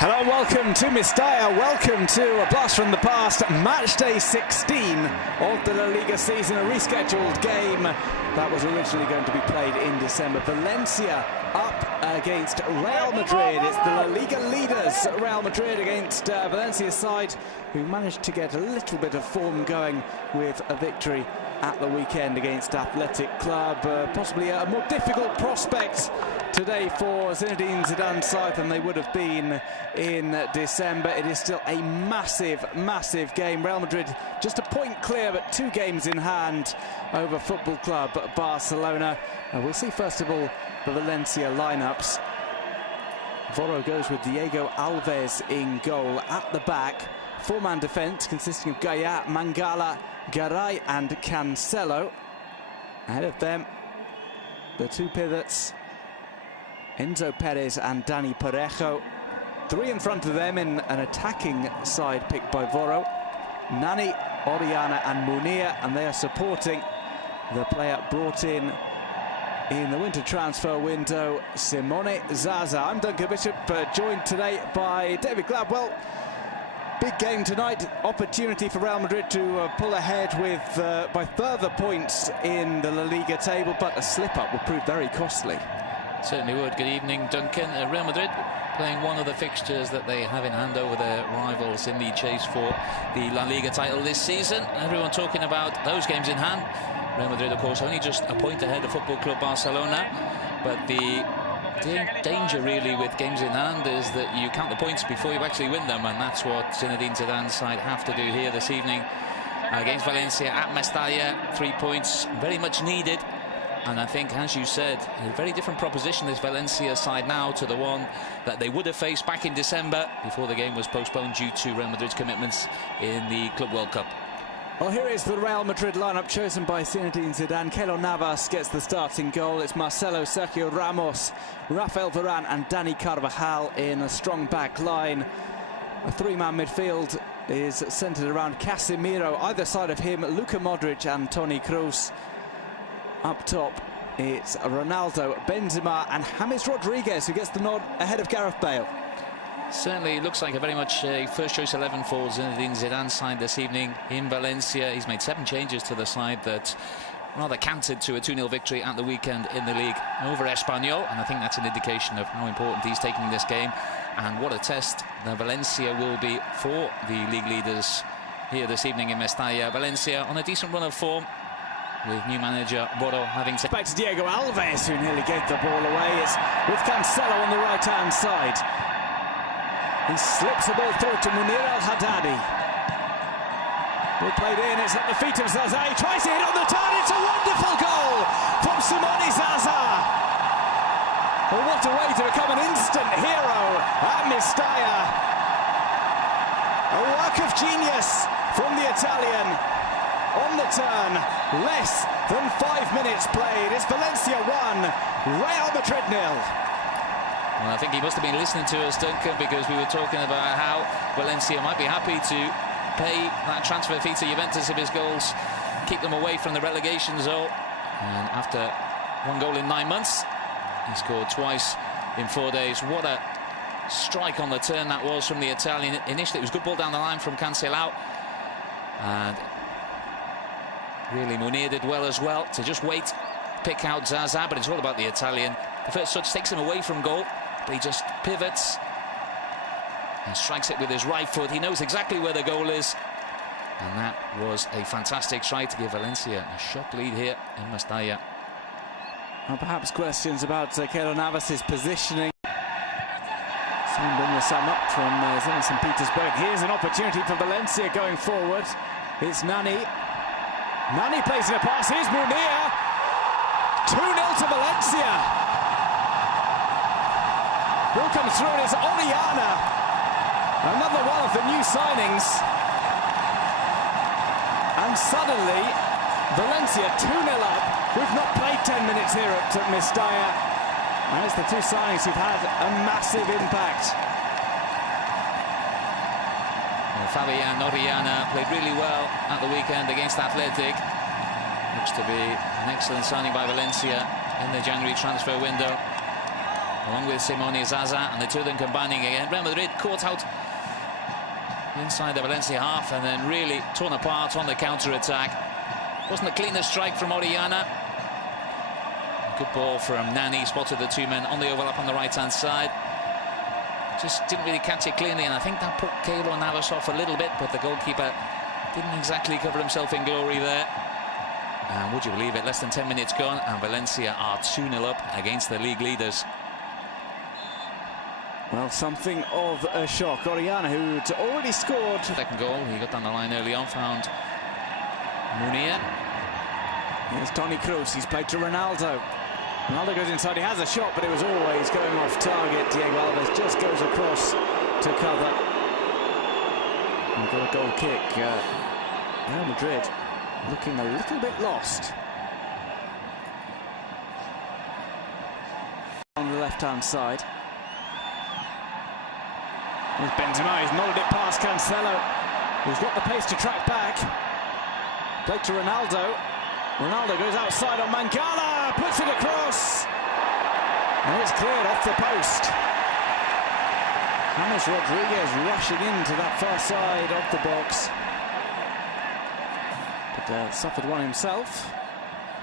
Hello and welcome to Mestalla, welcome to a blast from the past, match day 16 of the La Liga season, a rescheduled game that was originally going to be played in December. Valencia up against Real Madrid. It's the La Liga leaders, Real Madrid, against Valencia's side, who managed to get a little bit of form going with a victory at the weekend against Athletic Club. Possibly a more difficult prospect today for Zinedine Zidane's side than they would have been in December. It is still a massive game. Real Madrid just a point clear, but 2 games in hand over Football Club Barcelona. We'll see first of all the Valencia lineups. Voro goes with Diego Alves in goal. At the back, 4-man defence consisting of Gaya, Mangala, Garay and Cancelo. Ahead of them, the 2 pivots, Enzo Perez and Dani Parejo. 3 in front of them in an attacking side picked by Voro. Nani, Oriana and Munir, and they are supporting the player brought in the winter transfer window, Simone Zaza. I'm Duncan Bishop, joined today by David Gladwell. Big game tonight, opportunity for Real Madrid to pull ahead with by further points in the La Liga table, but a slip-up will prove very costly. Certainly would. Good evening, Duncan. Real Madrid playing one of the fixtures that they have in hand over their rivals in the chase for the La Liga title this season. Everyone talking about those games in hand. Real Madrid, of course, only just a point ahead of Football Club Barcelona, but the danger really with games in hand is that you count the points before you actually win them, and that's what Zinedine Zidane's side have to do here this evening against Valencia at Mestalla. 3 points very much needed, and I think, as you said, a very different proposition this Valencia side now to the one that they would have faced back in December before the game was postponed due to Real Madrid's commitments in the Club World Cup. Well, here is the Real Madrid lineup chosen by Zinedine Zidane. Keylor Navas gets the starting goal. It's Marcelo, Sergio Ramos, Rafael Varane and Dani Carvajal in a strong back line. A 3-man midfield is centred around Casemiro. Either side of him, Luka Modric and Toni Kroos. Up top, it's Ronaldo, Benzema and James Rodriguez, who gets the nod ahead of Gareth Bale. Certainly looks like a very much a first-choice 11 for Zinedine Zidane's side this evening in Valencia. He's made 7 changes to the side that rather cantered to a 2-0 victory at the weekend in the league over Espanyol, and I think that's an indication of how important he's taking this game and what a test that Valencia will be for the league leaders here this evening in Mestalla. Valencia on a decent run of form, with new manager Voro having to... Back to Diego Alves, who nearly gave the ball away. It's with Cancelo on the right-hand side. He slips the ball through to Munir Al-Haddadi. Ball played in, it's at the feet of Zaza. He tries to hit on the turn. It's a wonderful goal from Simone Zaza. Well, what a way to become an instant hero at Mestalla. A work of genius from the Italian. On the turn, less than 5 minutes played. It's Valencia 1, Real Madrid 0. Well, I think he must have been listening to us, Duncan, because we were talking about how Valencia might be happy to pay that transfer fee to Juventus if his goals keep them away from the relegation zone. And after 1 goal in 9 months, he scored twice in 4 days. What a strike on the turn that was from the Italian. Initially, it was good ball down the line from Cancelo. And really, Munir did well as well to just wait, pick out Zaza, but it's all about the Italian. The first touch takes him away from goal, but he just pivots and strikes it with his right foot. He knows exactly where the goal is, and that was a fantastic strike to give Valencia a shock lead here in Mestalla. And perhaps questions about Keylor Navas' positioning. Someone bring the sum up from Zenit Petersburg. Here's an opportunity for Valencia going forward. It's Nani. Nani plays in a pass. Here's Munir. 2-0 to Valencia. Ball comes through and it's Oriana. Another one of the new signings. And suddenly, Valencia 2-0 up. We've not played 10 minutes here at Mestalla. And it's the 2 signings who've had a massive impact. Well, Fabian Oriana played really well at the weekend against Athletic. Looks to be an excellent signing by Valencia in the January transfer window. along with Simone Zaza, and the two of them combining again. Real Madrid caught out inside the Valencia half and then really torn apart on the counter-attack. Wasn't the cleanest strike from Orellana. Good ball from Nani, spotted the two men on the overlap on the right-hand side. Just didn't really catch it cleanly, and I think that put Keylor Navas off a little bit, but the goalkeeper didn't exactly cover himself in glory there. And would you believe it, less than 10 minutes gone, and Valencia are 2-0 up against the league leaders. Well, something of a shock. Orellana, who'd already scored. Second goal, he got down the line early on, found Munir. Here's Toni Kroos, he's played to Ronaldo. Ronaldo goes inside, he has a shot, but it was always going off target. Diego Alves just goes across to cover. And got a goal kick. Real Madrid looking a little bit lost. On the left-hand side. With Benzema, he's nodded it past Cancelo, who's got the pace to track back. Played to Ronaldo. Ronaldo goes outside on Mangala, puts it across. And it's cleared off the post. James Rodriguez rushing into that far side of the box. But suffered one himself.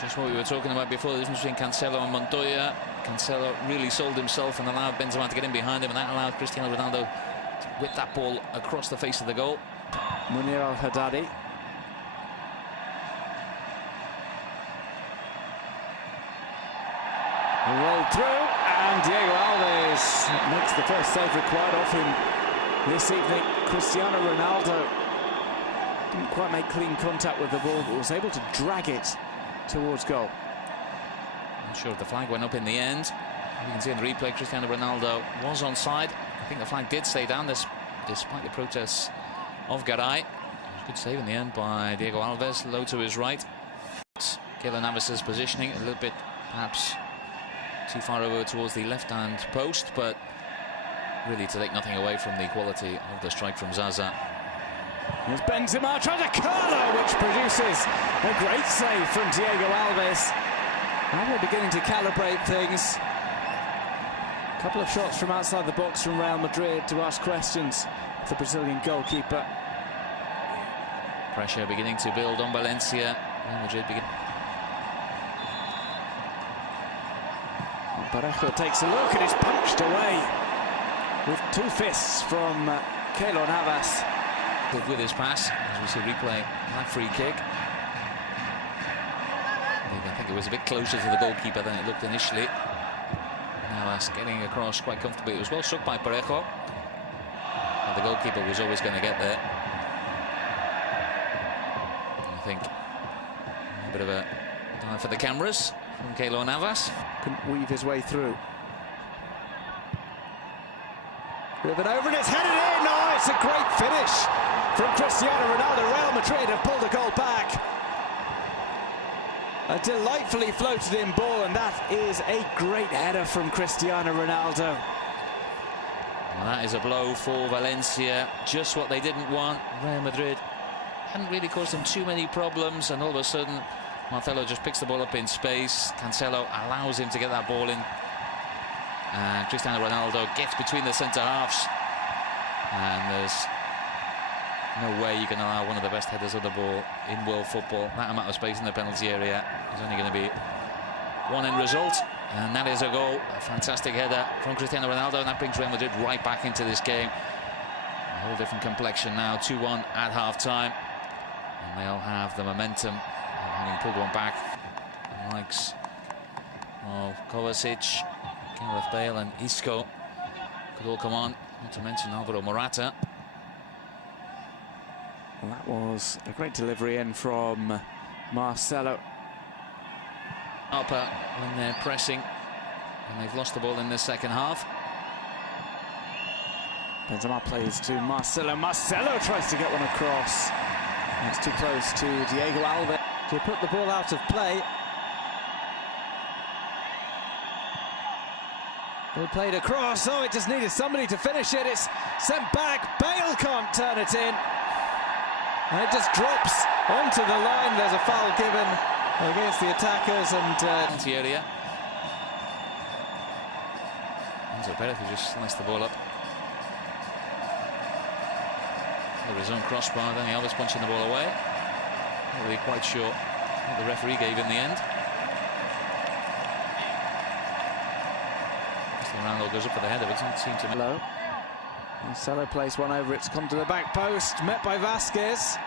Just what we were talking about before, the difference between Cancelo and Montoya. Cancelo really sold himself and allowed Benzema to get in behind him, and that allowed Cristiano Ronaldo to whip that ball across the face of the goal. Munir Al-Haddadi. Rolled through, and Diego Alves makes the first save required of him this evening. Cristiano Ronaldo didn't quite make clean contact with the ball, but was able to drag it towards goal. Not sure if the flag went up in the end. You can see in the replay, Cristiano Ronaldo was onside. I think the flag did stay down despite the protests of Garay. Good save in the end by Diego Alves, low to his right. Keylor Navas' positioning a little bit perhaps too far over towards the left-hand post, but really to take nothing away from the quality of the strike from Zaza. Here's Benzema trying to curl, which produces a great save from Diego Alves. Now we're beginning to calibrate things. A couple of shots from outside the box from Real Madrid to ask questions of the Brazilian goalkeeper. Pressure beginning to build on Valencia. Real Madrid begin. Parejo takes a look and is punched away with two fists from Keylor Navas. With his pass, as we see replay, that free kick. I think it was a bit closer to the goalkeeper than it looked initially. Navas getting across quite comfortably. It was well struck by Parejo. But the goalkeeper was always going to get there. I think a bit of a dive for the cameras from Keylor Navas. Couldn't weave his way through. Driven over and it's headed in. Oh, it's a great finish from Cristiano Ronaldo. Real Madrid have pulled the goal back. A delightfully floated in ball, and that is a great header from Cristiano Ronaldo. Well, that is a blow for Valencia. Just what they didn't want. Real Madrid hadn't really caused them too many problems, and all of a sudden Marcelo just picks the ball up in space. Cancelo allows him to get that ball in. And Cristiano Ronaldo gets between the centre-halves. And there's no way you can allow one of the best headers of the ball in world football. That amount of space in the penalty area is only going to be one end result. And that is a goal. A fantastic header from Cristiano Ronaldo. And that brings Real Madrid right back into this game. A whole different complexion now. 2-1 at half-time. And they'll have the momentum having pulled one back. The likes of Kovacic, Gareth Bale and Isco could all come on, not to mention Alvaro Morata. Well, that was a great delivery in from Marcelo. Upper when they're pressing, and they've lost the ball in the second half. Benzema plays to Marcelo. Marcelo tries to get one across. It's too close to Diego Alves to put the ball out of play. They played across. Oh, it just needed somebody to finish it. It's sent back. Bale can't turn it in. And it just drops onto the line. There's a foul given against the attackers, and area. Enzo Perez, who just sliced the ball up over his own crossbar. Then Alves punching the ball away. Not really quite sure what the referee gave in the end. Ronaldo goes up for the header, but it doesn't seem to. Low. Marcelo plays one over. It's come to the back post. Met by Vasquez.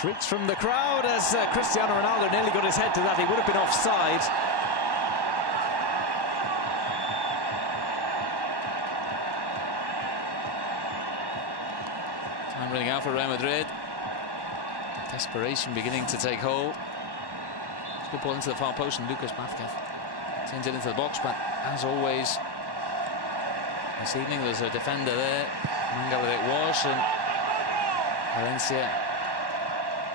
Shrieks from the crowd as Cristiano Ronaldo nearly got his head to that. He would have been offside. Time running out for Real Madrid. Desperation beginning to take hold. It's a good ball into the far post, and Lucas Vázquez sends it into the box, but as always this evening there's a defender there. Mangala it was, and Valencia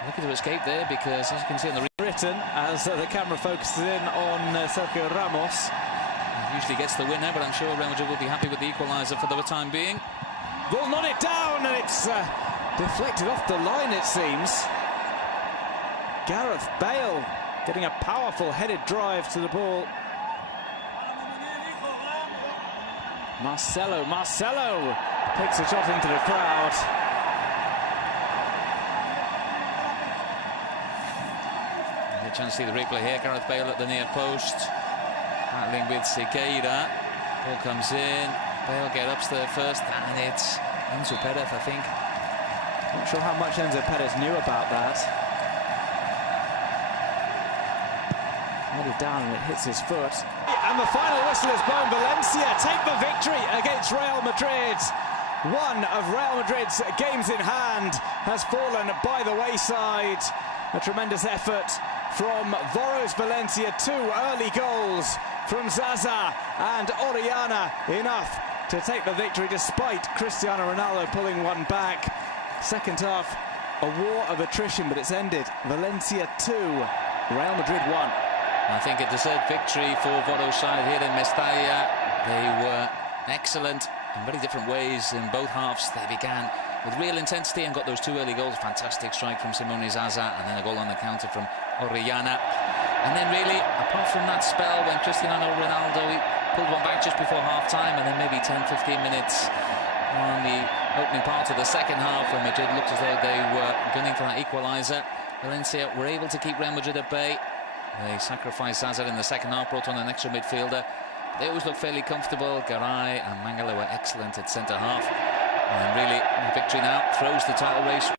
looking to escape there because, as you can see on the Britain, as the camera focuses in on Sergio Ramos. Usually gets the winner, but I'm sure Real Madrid will be happy with the equaliser for the time being. Will not it down, and it's deflected off the line, it seems. Gareth Bale getting a powerful headed drive to the ball. Marcelo takes a shot into the crowd. Get a chance to see the replay here. Gareth Bale at the near post, battling with Sequeira. Ball comes in. Bale get up there first, and it's Enzo Perez, I think. Not sure how much Enzo Perez knew about that. Headed down and it hits his foot. And the final whistle is blown. Valencia take the victory against Real Madrid. One of Real Madrid's games in hand has fallen by the wayside. A tremendous effort from Voros Valencia. 2 early goals from Zaza and Orellana, enough to take the victory despite Cristiano Ronaldo pulling one back. Second half, a war of attrition, but it's ended. Valencia 2, Real Madrid 1. I think a deserved victory for Voros' side here in Mestalla. They were excellent in very different ways in both halves. They began with real intensity and got those 2 early goals. Fantastic strike from Simone Zaza, and then a goal on the counter from Orellana. And then really, apart from that spell when Cristiano Ronaldo pulled one back just before half-time, and then maybe 10-15 minutes on the opening part of the second half when Madrid looked as though they were gunning for that equaliser, Valencia were able to keep Real Madrid at bay. They sacrificed Zaza in the second half, brought on an extra midfielder. They always looked fairly comfortable. Garay and Mangala were excellent at centre half. And really, the victory now throws the title race